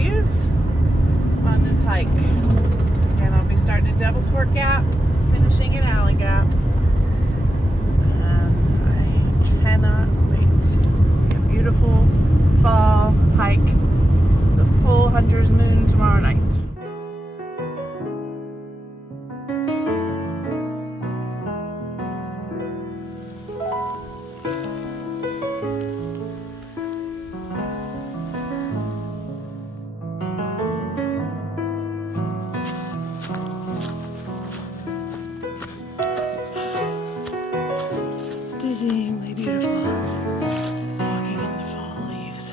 views on this hike. And I'll be starting at Devil's Fork Gap, finishing at Alley Gap. And I cannot wait. It's going to be a beautiful fall hike. The full hunter's moon tomorrow night. Dizzyingly beautiful, walking in the fall leaves.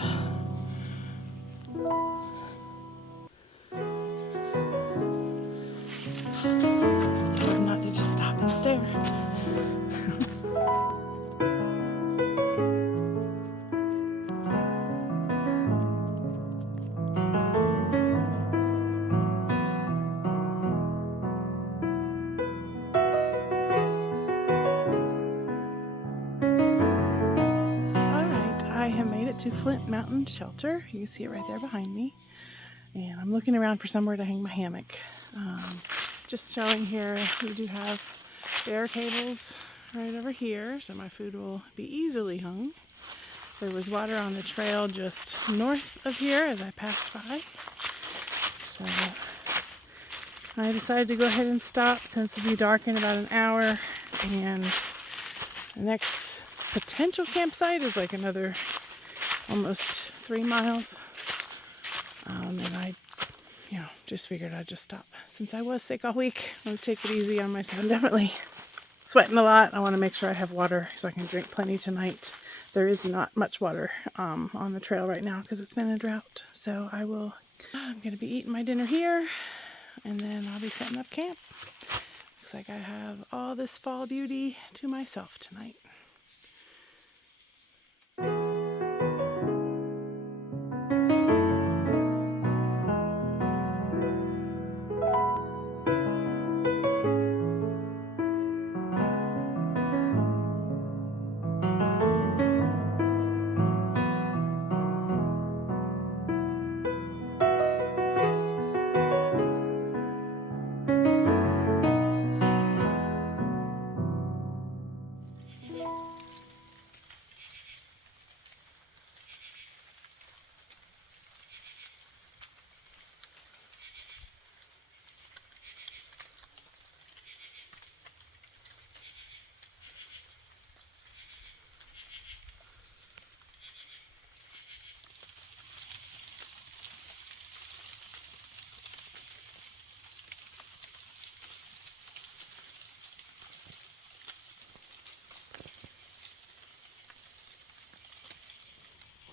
It's hard not to just stop and stare. I have made it to Flint Mountain Shelter. You can see it right there behind me. And I'm looking around for somewhere to hang my hammock. Just showing here, we do have bear tables right over here, so my food will be easily hung. There was water on the trail just north of here as I passed by. So I decided to go ahead and stop since it'll be dark in about an hour. And the next potential campsite is like another almost 3 miles. And I, just figured I'd just stop. Since I was sick all week, I'm going to take it easy on myself. I'm definitely sweating a lot. I want to make sure I have water so I can drink plenty tonight. There is not much water on the trail right now because it's been a drought. So I'm going to be eating my dinner here, and then I'll be setting up camp. Looks like I have all this fall beauty to myself tonight.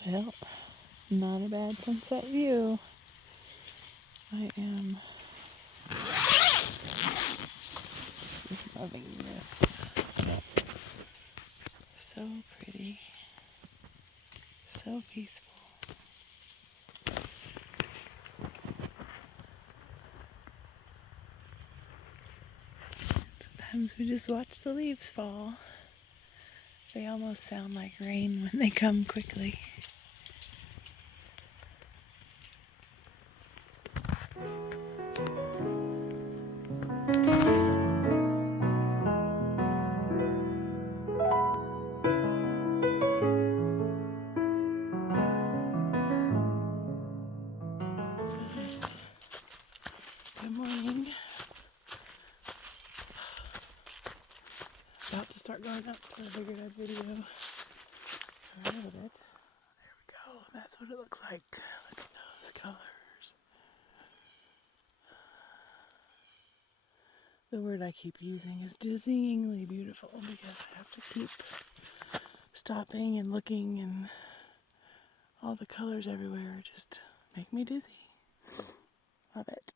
Well, not a bad sunset view. I am just loving this. So pretty. So peaceful. Sometimes we just watch the leaves fall. They almost sound like rain when they come quickly. Good morning. About to start going up, so I figured I'd video a little bit. There we go. That's what it looks like. Look at those colors. The word I keep using is dizzyingly beautiful because I have to keep stopping and looking, and all the colors everywhere just make me dizzy. Love it.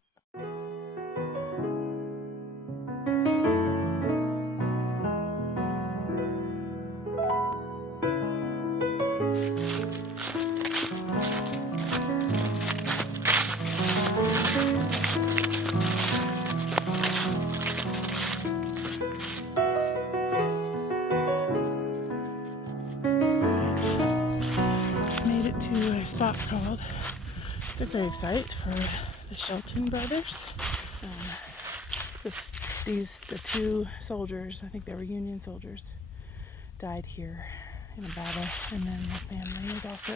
Made it to a spot called It's a grave site for the Shelton brothers. The two soldiers, I think they were Union soldiers, died here in a battle, and then the family was also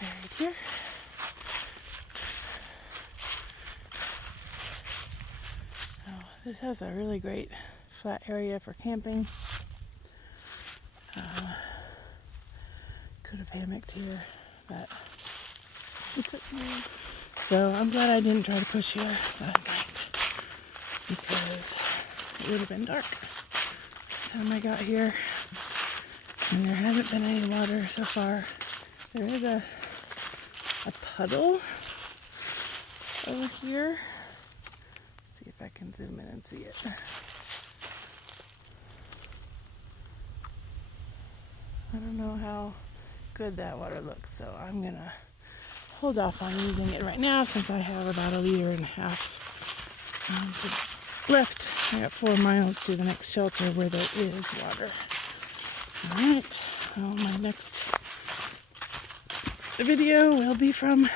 buried here. Oh, this has a really great flat area for camping. Could have hammocked here, but it took me. So I'm glad I didn't try to push here last night, because it would have been dark by the time I got here, and there hasn't been any water so far. There is a puddle over here. Let's see if I can zoom in and see it. I don't know how good that water looks, so I'm gonna hold off on using it right now since I have about 1.5 liters left. I got 4 miles to the next shelter where there is water. Alright, well, my next video will be from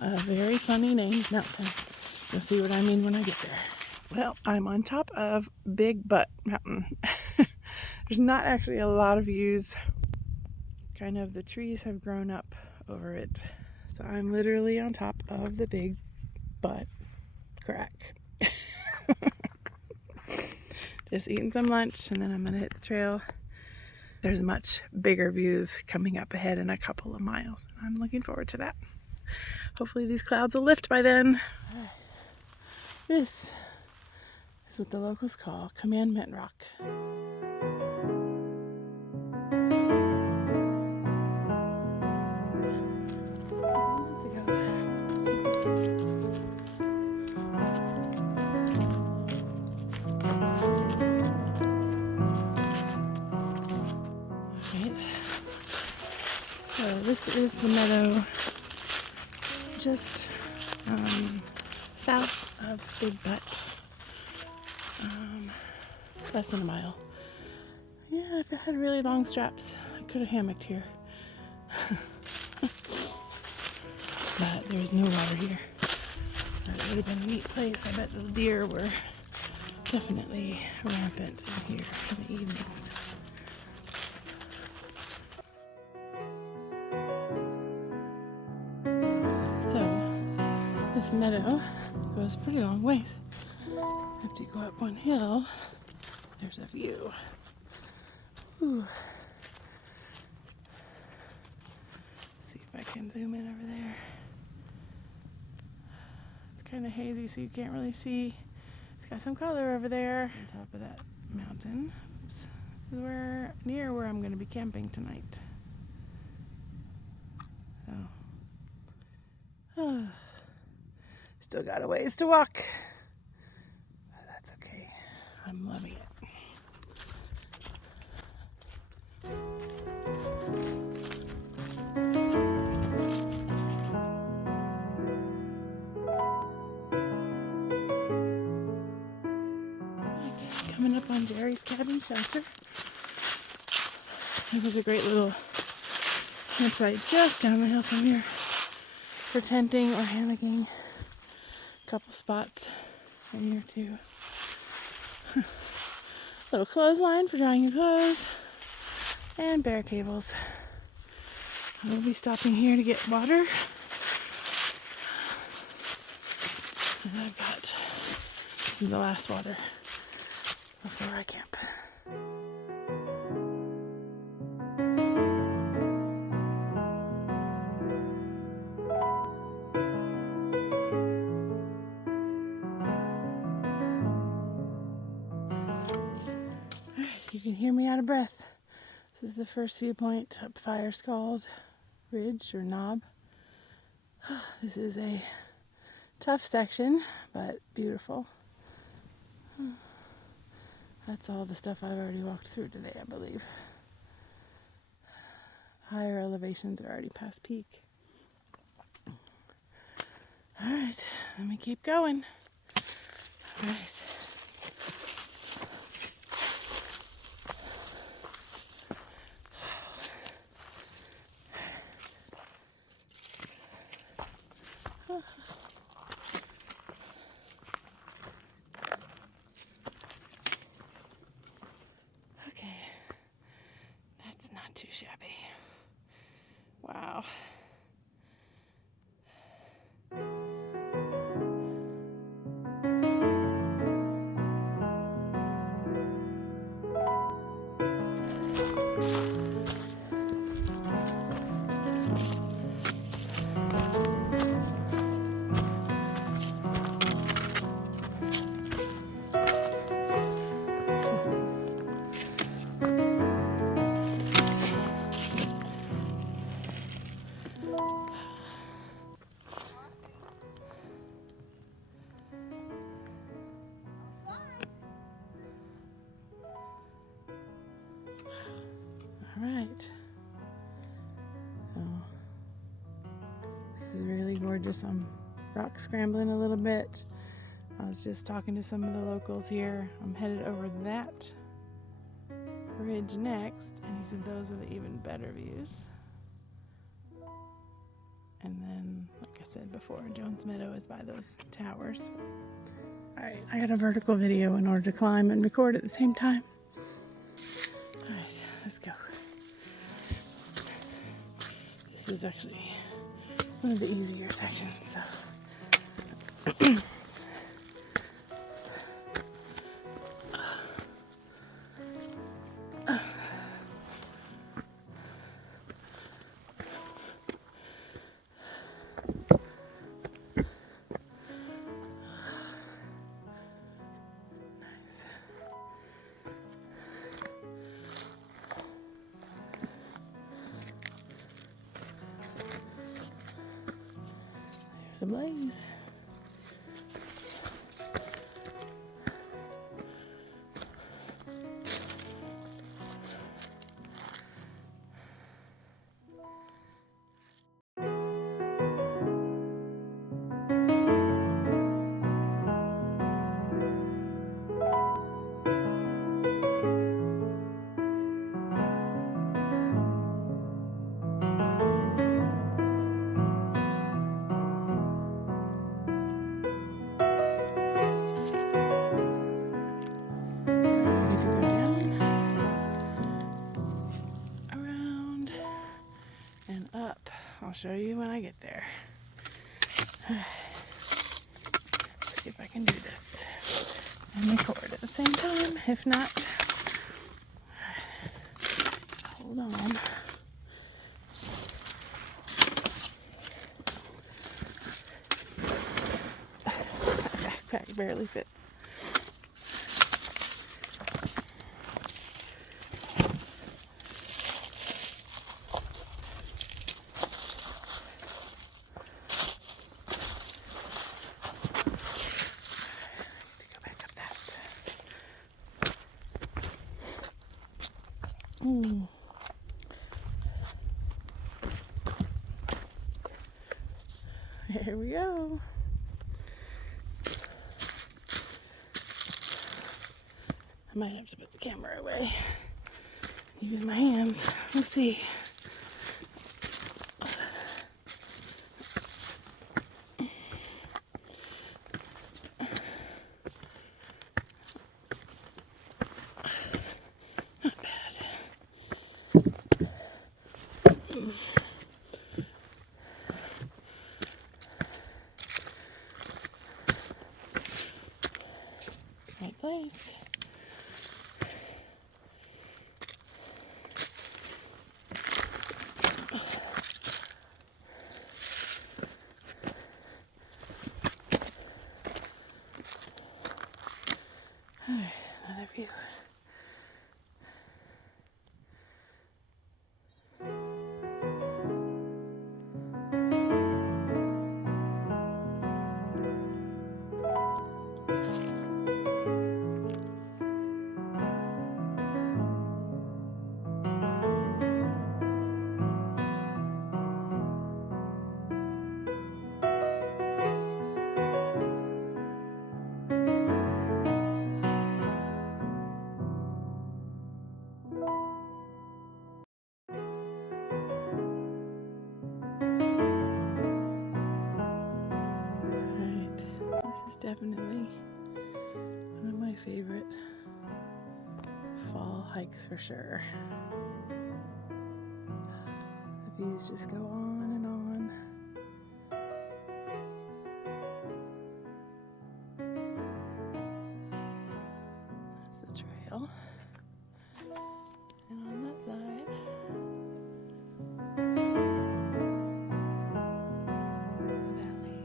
a very funny named mountain. You'll see what I mean when I get there. Well, I'm on top of Big Butt Mountain. There's not actually a lot of views. Kind of the trees have grown up over it. So I'm literally on top of the Big Butt crack. Just eating some lunch, and then I'm gonna hit the trail. There's much bigger views coming up ahead in a couple of miles. I'm looking forward to that. Hopefully these clouds will lift by then. This is what the locals call Commandment Rock. So this is the meadow just south of Big Butt. Less than a mile. Yeah, if I had really long straps, I could have hammocked here. But there's no water here. That would have been a neat place. I bet the deer were definitely rampant in here in the evenings. So, this meadow goes a pretty long ways. After you go up one hill, there's a view. Ooh. See if I can zoom in over there. It's kind of hazy, so you can't really see. It's got some color over there. On top of that mountain. Oops. This is near where I'm going to be camping tonight. Oh. Still got a ways to walk. But that's okay. I'm loving it. Coming up on Jerry's cabin shelter. It was a great little campsite just down the hill from here for tenting or hammocking. A couple spots in here too. Little clothesline for drying your clothes and bear cables. We'll be stopping here to get water. And this is the last water before I camp. Alright, you can hear me out of breath. This is the first viewpoint up Fire Scald Ridge or Knob. This is a tough section, but beautiful. That's all the stuff I've already walked through today, I believe. Higher elevations are already past peak. Alright, let me keep going. Alright. too shabby. Wow. All right. So, this is really gorgeous. I'm rock scrambling a little bit. I was just talking to some of the locals here. I'm headed over that ridge next, and he said those are the even better views. And then, like I said before, Jones Meadow is by those towers. Alright, I got a vertical video in order to climb and record at the same time. Alright, let's go. This is actually one of the easier sections, so. The blaze. I'll show you when I get there. Let's see if I can do this and record at the same time. If not, hold on. Backpack barely fits. Here we go. I might have to put the camera away. Use my hands. Let's see. Not bad. Right place. Another view. Definitely one of my favorite fall hikes for sure. views just go on and on. That's the trail. And on that side, the valley.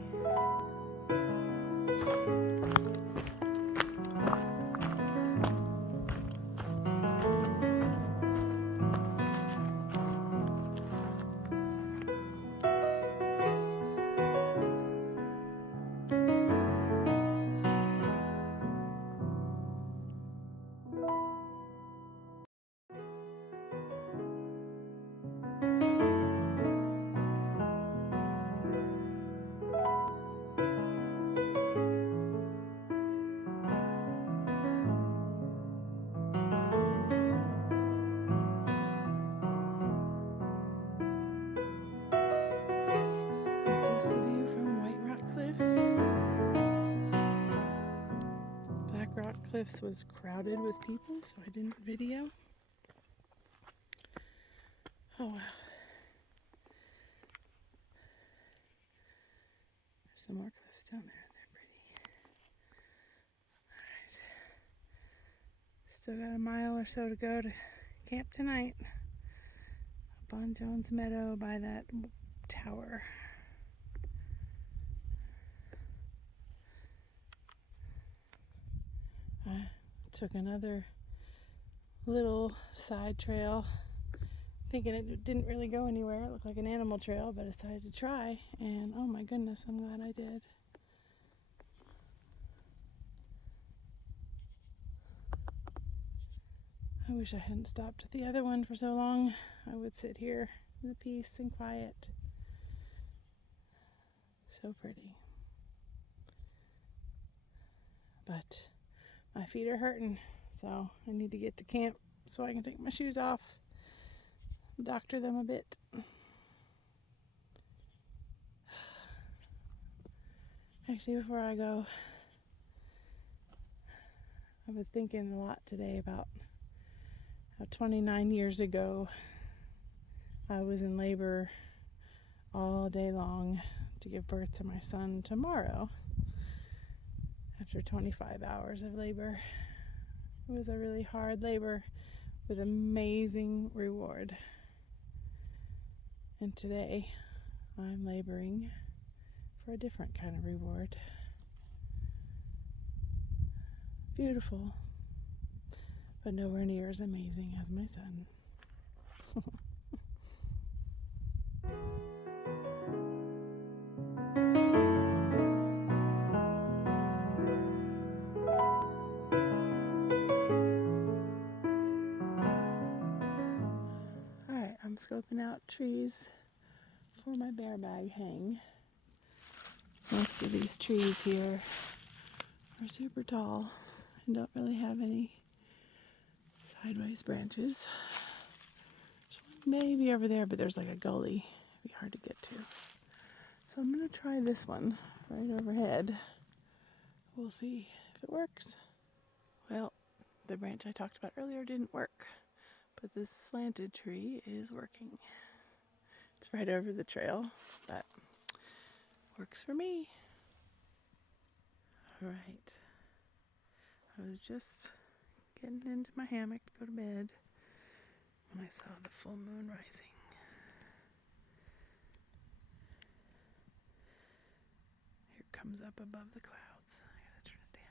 This is the view from White Rock Cliffs. Black Rock Cliffs was crowded with people, so I didn't video. Oh well. There's some more cliffs down there. They're pretty. Alright. Still got a mile or so to go to camp tonight. Up on Jones Meadow by that tower. I took another little side trail, thinking it didn't really go anywhere. It looked like an animal trail, but I decided to try, and oh my goodness, I'm glad I did. I wish I hadn't stopped at the other one for so long. I would sit here in the peace and quiet. So pretty. But my feet are hurting, so I need to get to camp so I can take my shoes off, doctor them a bit. Actually, before I go, I was thinking a lot today about how 29 years ago I was in labor all day long to give birth to my son tomorrow. After 25 hours of labor. It was a really hard labor with amazing reward. And today I'm laboring for a different kind of reward. Beautiful, but nowhere near as amazing as my son. Alright, I'm scoping out trees for my bear bag hang. Most of these trees here are super tall and don't really have any sideways branches. There's one maybe over there, but there's like a gully. It'd be hard to get to. So I'm going to try this one right overhead. We'll see if it works. Well, the branch I talked about earlier didn't work, but this slanted tree is working. It's right over the trail, but works for me. All right. I was just getting into my hammock to go to bed when I saw the full moon rising. Here it comes up above the clouds. I gotta turn it down.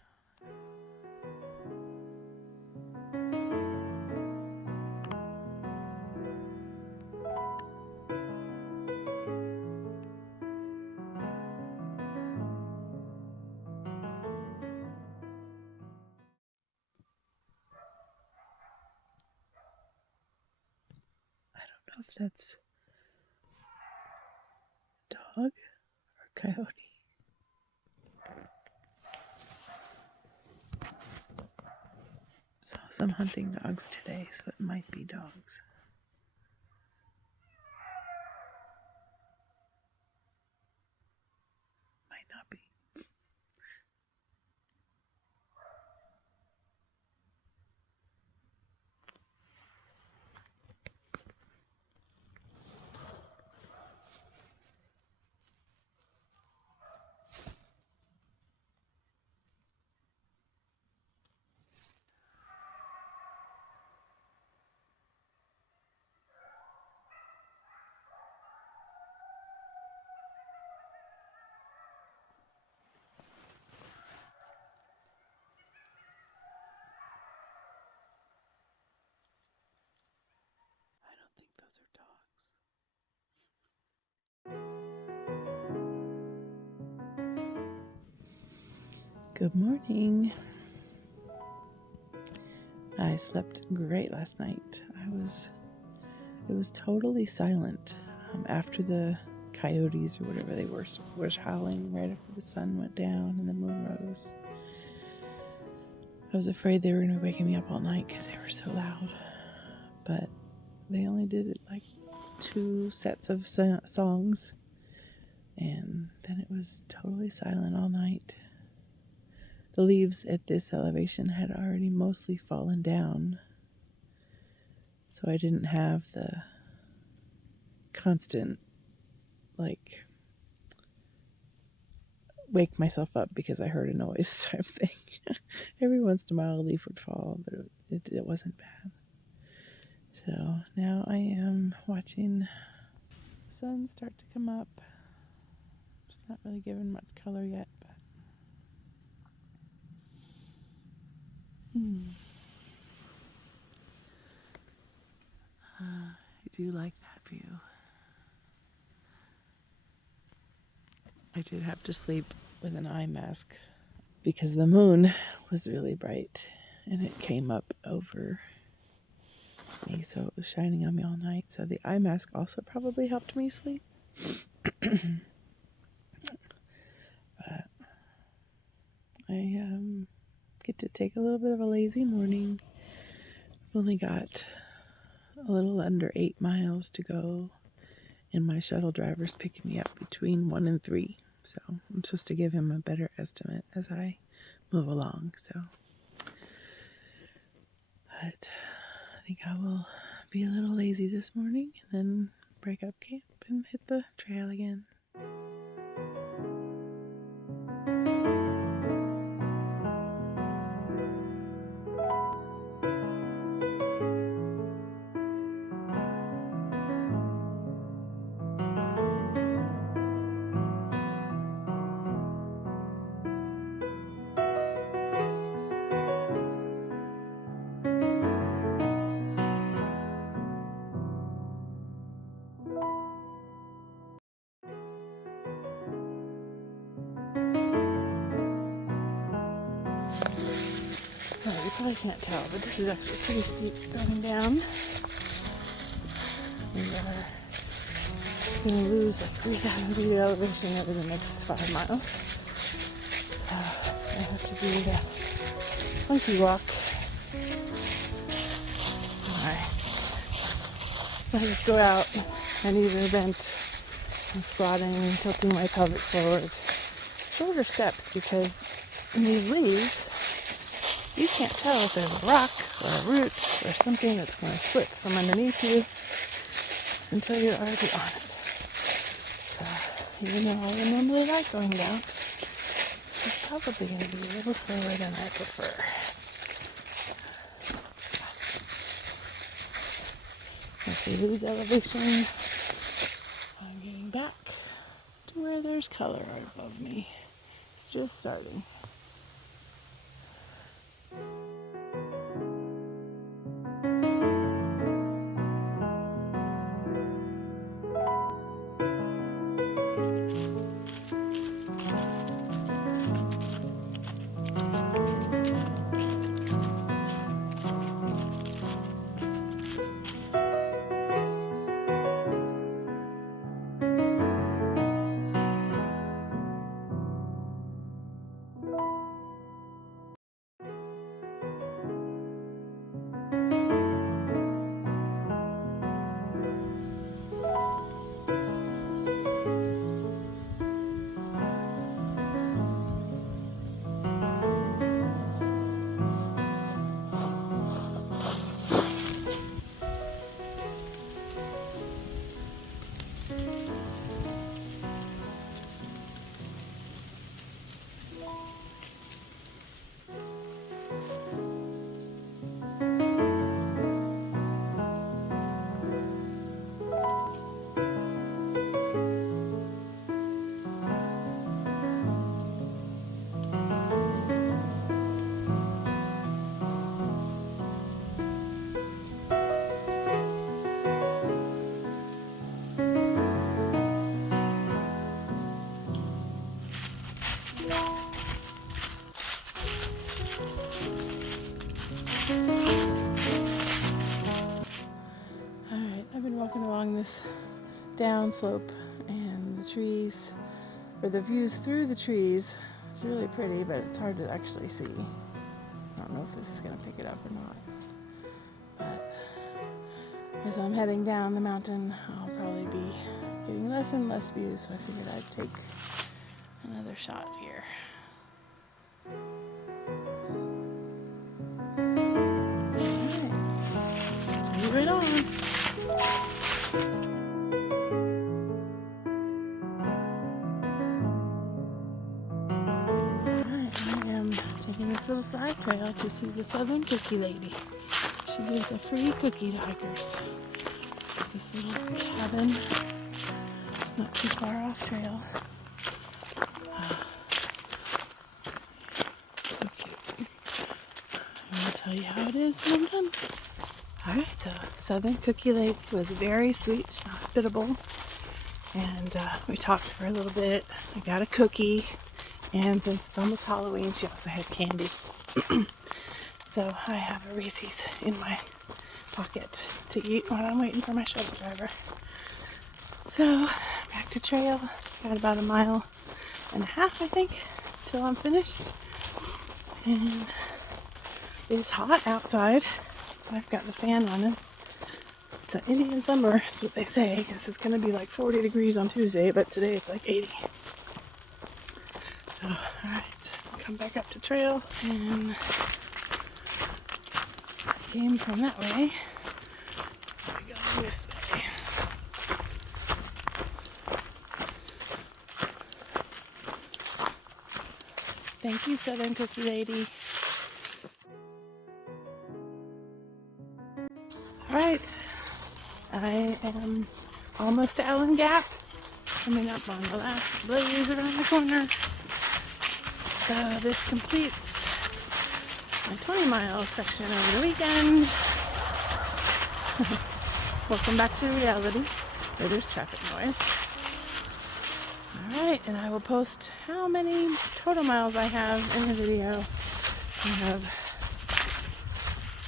I don't know if that's dog or coyote. Saw some hunting dogs today, so it might be dogs. Might not be. Good morning. I slept great last night. It was totally silent after the coyotes or whatever they were howling right after the sun went down and the moon rose. I was afraid they were going to be waking me up all night because they were so loud. But they only did it like 2 sets of songs, and then it was totally silent all night. The leaves at this elevation had already mostly fallen down, so I didn't have the constant, wake myself up because I heard a noise type thing. Every once in a while a leaf would fall, but it wasn't bad. So now I am watching the sun start to come up. It's not really giving much color yet, but I do like that view. I did have to sleep with an eye mask because the moon was really bright and it came up over me, so it was shining on me all night. So the eye mask also probably helped me sleep. But I get to take a little bit of a lazy morning. I've only got a little under 8 miles to go, and my shuttle driver's picking me up between 1 and 3. So I'm supposed to give him a better estimate as I move along. But I think I will be a little lazy this morning and then break up camp and hit the trail again. Oh, you probably can't tell, but this is actually pretty steep going down. We are going to lose like 3,000 feet of elevation over the next 5 miles. So I have to do the funky walk. I just go out and either bent, I'm squatting, tilting my pelvic forward. Shorter steps, because in these leaves, you can't tell if there's a rock or a root or something that's going to slip from underneath you until you're already on it. So, even though I would normally like going down, it's probably going to be a little slower than I prefer. As we lose elevation, I'm getting back to where there's color right above me. It's just starting. walking along this down slope, and the trees, or the views through the trees, it's really pretty, but it's hard to actually see. I don't know if this is going to pick it up or not. But as I'm heading down the mountain, I'll probably be getting less and less views, so I figured I'd take another shot here. Alright, move it on. Taking this little side trail to see the Southern Cookie Lady. She gives a free cookie to hikers. It's this little cabin. It's not too far off trail. So cute. I'm going to tell you how it is when I'm done. Alright, so Southern Cookie Lady was very sweet, hospitable, and we talked for a little bit. I got a cookie. And since it's almost Halloween, she also had candy. So I have a Reese's in my pocket to eat while I'm waiting for my shuttle driver. So back to trail. Got about 1.5 miles, I think, till I'm finished. And it's hot outside, so I've got the fan running. It's an Indian summer, is what they say, because it's going to be like 40 degrees on Tuesday, but today it's like 80. So, alright, come back up to trail, and came from that way. We go this way. Thank you, Southern Cookie Lady. Alright, I am almost to Allen Gap, coming up on the last blaze around the corner. So this completes my 20-mile section over the weekend. Welcome back to reality, where there's traffic noise. Alright, and I will post how many total miles I have in the video.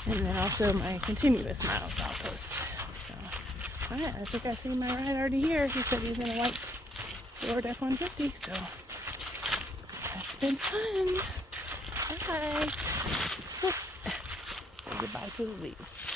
And then also my continuous miles I'll post. So, alright, I think I see my ride already here. He said he's in a white Ford F-150, so that's been fun. Bye. Say goodbye to the leaves.